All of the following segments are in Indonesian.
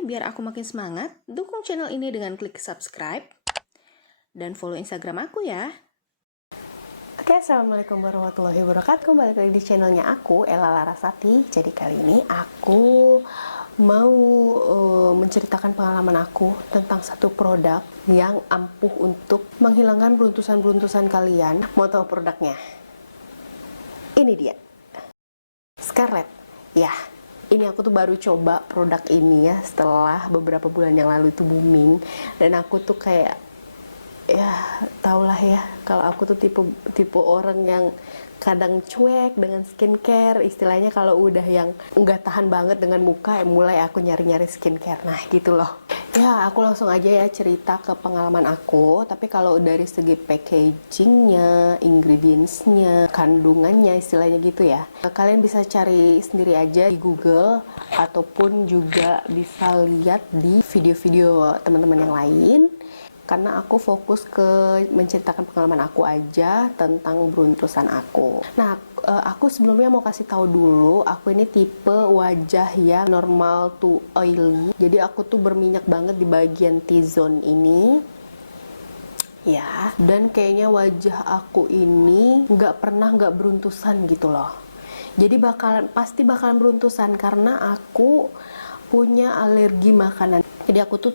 biar aku makin semangat, dukung channel ini dengan klik subscribe dan follow Instagram aku ya. Oke, assalamualaikum warahmatullahi wabarakatuh. Balik lagi di channelnya aku, Ella Larasati. Jadi kali ini aku mau menceritakan pengalaman aku tentang satu produk yang ampuh untuk menghilangkan beruntusan-beruntusan kalian. Mau tahu produknya? Ini dia, Scarlett. Ya, ini aku tuh baru coba produk ini ya setelah beberapa bulan yang lalu itu booming, dan aku tuh kayak, ya taulah ya, kalau aku tuh tipe orang yang kadang cuek dengan skincare. Istilahnya kalau udah yang nggak tahan banget dengan muka, mulai aku nyari-nyari skincare. Nah gitu loh. Ya aku langsung aja ya cerita ke pengalaman aku. Tapi kalau dari segi packagingnya, ingredientsnya, kandungannya, istilahnya gitu ya, kalian bisa cari sendiri aja di Google, ataupun juga bisa lihat di video-video teman-teman yang lain. Karena aku fokus ke menceritakan pengalaman aku aja tentang beruntusan aku. Nah, aku sebelumnya mau kasih tahu dulu, aku ini tipe wajah yang normal to oily. Jadi aku tuh berminyak banget di bagian T-zone ini. Ya, dan kayaknya wajah aku ini nggak pernah nggak beruntusan gitu loh. Jadi pasti bakalan beruntusan karena aku punya alergi makanan. Jadi aku tuh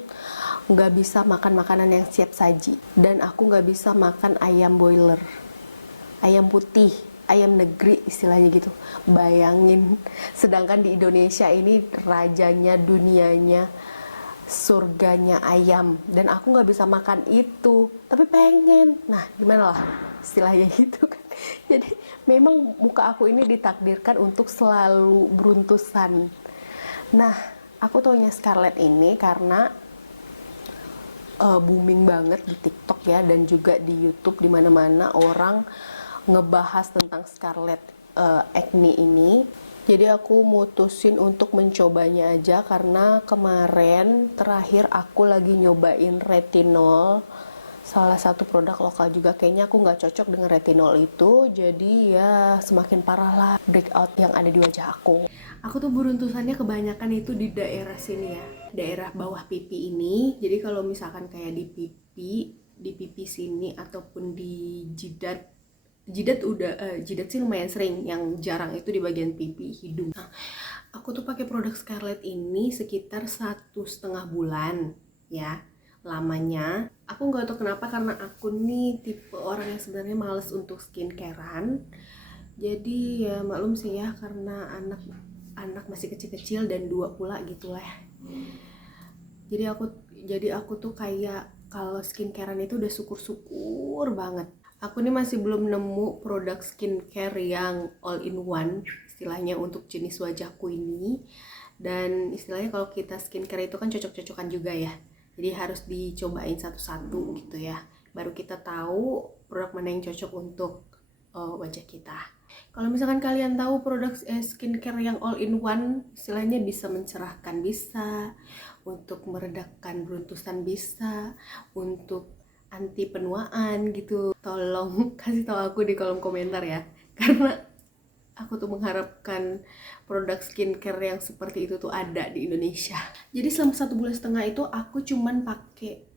nggak bisa makan makanan yang siap saji, dan aku nggak bisa makan ayam boiler, ayam putih, ayam negeri istilahnya gitu. Bayangin, sedangkan di Indonesia ini rajanya, dunianya, surganya ayam, dan aku nggak bisa makan itu, tapi pengen. Nah gimana lah istilahnya gitu kan. Jadi memang muka aku ini ditakdirkan untuk selalu beruntusan. Nah aku taunya Scarlett ini karena booming banget di TikTok ya, dan juga di YouTube, di mana-mana orang ngebahas tentang Scarlett acne ini. Jadi aku mutusin untuk mencobanya aja karena kemarin terakhir aku lagi nyobain retinol, salah satu produk lokal juga. Kayaknya aku nggak cocok dengan retinol itu, jadi ya semakin parah lah breakout yang ada di wajah aku. Aku tuh beruntusannya kebanyakan itu di daerah sini ya, daerah bawah pipi ini. Jadi kalau misalkan kayak di pipi sini ataupun di jidat sih lumayan sering, yang jarang itu di bagian pipi, hidung. Nah, aku tuh pakai produk Scarlett ini sekitar 1,5 bulan ya lamanya. Aku nggak tahu kenapa, karena aku nih tipe orang yang sebenarnya males untuk skincarean. Jadi ya maklum sih ya, karena anak masih kecil-kecil dan 2 pula gitulah. Jadi aku tuh kayak kalau skincarean itu udah syukur-syukur banget. Aku nih masih belum nemu produk skincare yang all in one istilahnya untuk jenis wajahku ini. Dan istilahnya kalau kita skincare itu kan cocok-cocokan juga ya. Jadi harus dicobain satu-satu gitu ya. Baru kita tahu produk mana yang cocok untuk wajah kita. Kalau misalkan kalian tahu produk skincare yang all in one, istilahnya bisa mencerahkan, bisa untuk meredakan beruntusan, bisa untuk anti penuaan gitu, tolong kasih tahu aku di kolom komentar ya. Karena aku tuh mengharapkan produk skincare yang seperti itu tuh ada di Indonesia. Jadi selama 1,5 bulan itu aku cuman pakai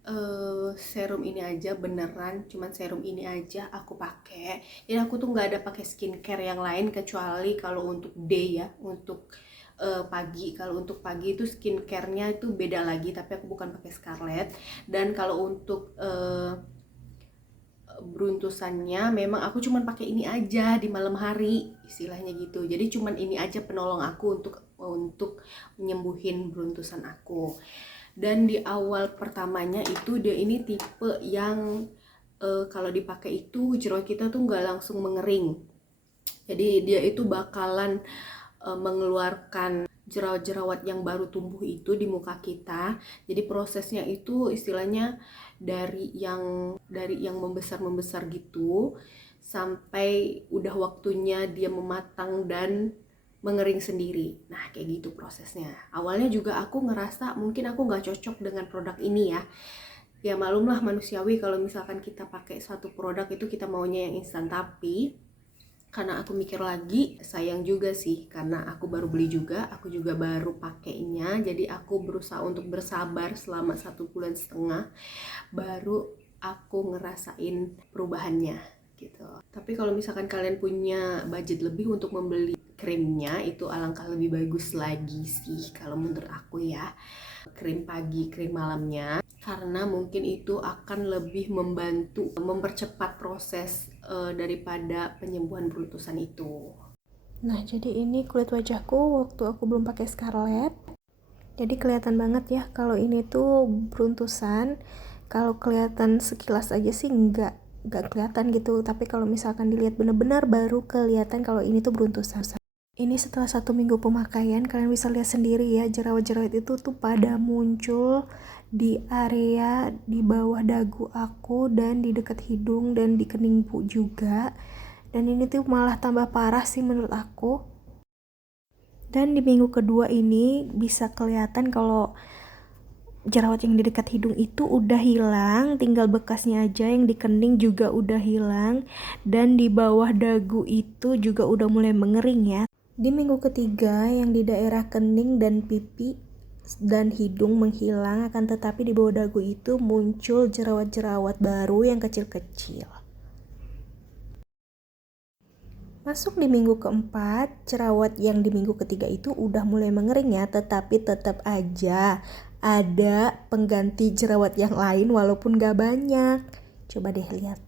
serum ini aja, beneran cuman serum ini aja aku pakai. Jadi aku tuh nggak ada pakai skincare yang lain, kecuali kalau untuk day ya, untuk pagi. Kalau untuk pagi itu skincare-nya itu beda lagi, tapi aku bukan pakai Scarlett. Dan kalau untuk beruntusannya memang aku cuman pakai ini aja di malam hari istilahnya gitu. Jadi cuman ini aja penolong aku untuk menyembuhin beruntusan aku. Dan di awal pertamanya itu dia ini tipe yang kalau dipakai itu jerawat kita tuh nggak langsung mengering. Jadi dia itu bakalan mengeluarkan jerawat-jerawat yang baru tumbuh itu di muka kita. Jadi prosesnya itu istilahnya dari yang membesar gitu sampai udah waktunya dia mematang dan mengering sendiri. Nah kayak gitu prosesnya. Awalnya juga aku ngerasa mungkin aku nggak cocok dengan produk ini ya. Ya maklumlah manusiawi kalau misalkan kita pakai suatu produk itu kita maunya yang instan, tapi Karena aku mikir lagi, sayang juga sih karena aku baru beli juga, aku juga baru pakainya. Jadi aku berusaha untuk bersabar selama 1,5 bulan baru aku ngerasain perubahannya gitu. Tapi kalau misalkan kalian punya budget lebih untuk membeli krimnya, itu alangkah lebih bagus lagi sih kalau menurut aku ya. Krim pagi, krim malamnya, karena mungkin itu akan lebih membantu mempercepat proses daripada penyembuhan beruntusan itu. Nah, jadi ini kulit wajahku waktu aku belum pakai Scarlett. Jadi kelihatan banget ya kalau ini tuh beruntusan. Kalau kelihatan sekilas aja sih nggak kelihatan gitu. Tapi kalau misalkan dilihat benar-benar baru kelihatan kalau ini tuh beruntusan. Ini setelah 1 minggu pemakaian, kalian bisa lihat sendiri ya, jerawat-jerawat itu tuh pada muncul di area di bawah dagu aku dan di dekat hidung dan di kening juga. Dan ini tuh malah tambah parah sih menurut aku. Dan di minggu kedua ini bisa kelihatan kalau jerawat yang di dekat hidung itu udah hilang, tinggal bekasnya aja. Yang di kening juga udah hilang, dan di bawah dagu itu juga udah mulai mengering ya. Di minggu ketiga, yang di daerah kening dan pipi dan hidung menghilang, akan tetapi di bawah dagu itu muncul jerawat-jerawat baru yang kecil-kecil. Masuk di minggu keempat, jerawat yang di minggu ketiga itu udah mulai mengering ya, tetapi tetap aja ada pengganti jerawat yang lain walaupun gak banyak. Coba deh lihat.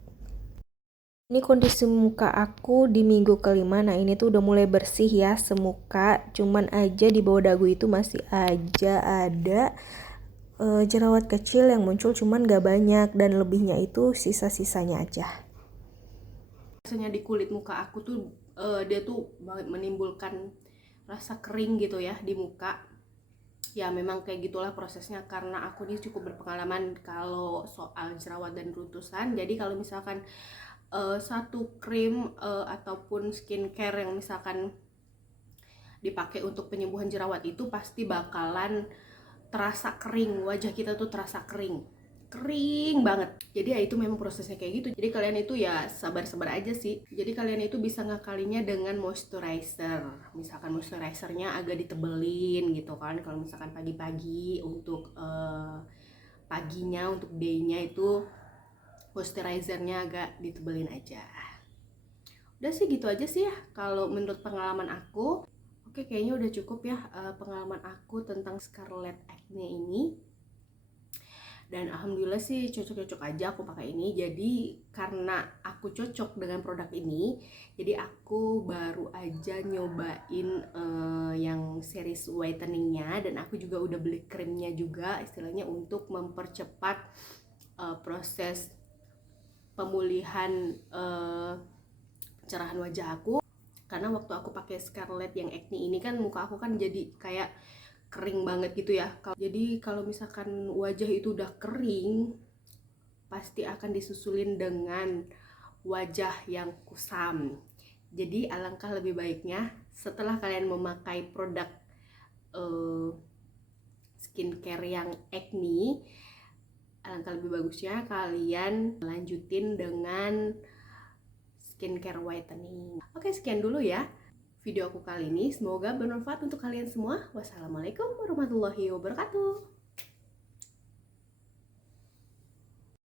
Ini kondisi muka aku di minggu kelima. Nah, ini tuh udah mulai bersih ya semuka. Cuman aja di bawah dagu itu masih aja ada jerawat kecil yang muncul, cuman gak banyak. Dan lebihnya itu sisa-sisanya aja. Biasanya di kulit muka aku tuh dia tuh menimbulkan rasa kering gitu ya di muka. Ya memang kayak gitulah prosesnya, karena aku ini cukup berpengalaman kalau soal jerawat dan beruntusan. Jadi kalau misalkan satu krim ataupun skincare yang misalkan dipakai untuk penyembuhan jerawat itu pasti bakalan terasa kering, wajah kita tuh terasa kering banget. Jadi ya itu memang prosesnya kayak gitu. Jadi kalian itu ya sabar-sabar aja sih. Jadi kalian itu bisa ngakalinya dengan moisturizer. Misalkan moisturizernya agak ditebelin gitu kan. Kalau misalkan pagi-pagi untuk paginya, untuk day-nya itu moisturizernya agak ditebelin aja. Udah sih gitu aja sih ya kalau menurut pengalaman aku. Oke, kayaknya udah cukup ya pengalaman aku tentang Scarlet Acne ini. Dan alhamdulillah sih cocok-cocok aja aku pakai ini. Jadi karena aku cocok dengan produk ini, jadi aku baru aja nyobain yang series whiteningnya. Dan aku juga udah beli krimnya juga, istilahnya untuk mempercepat proses pemulihan pencerahan wajah aku. Karena waktu aku pakai Scarlett yang acne ini kan muka aku kan jadi kayak kering banget gitu ya. Jadi kalau misalkan wajah itu udah kering, pasti akan disusulin dengan wajah yang kusam. Jadi alangkah lebih baiknya setelah kalian memakai produk skincare yang acne, alangkah lebih bagusnya kalian lanjutin dengan skincare whitening. Oke, sekian dulu ya video aku kali ini. Semoga bermanfaat untuk kalian semua. Wassalamualaikum warahmatullahi wabarakatuh.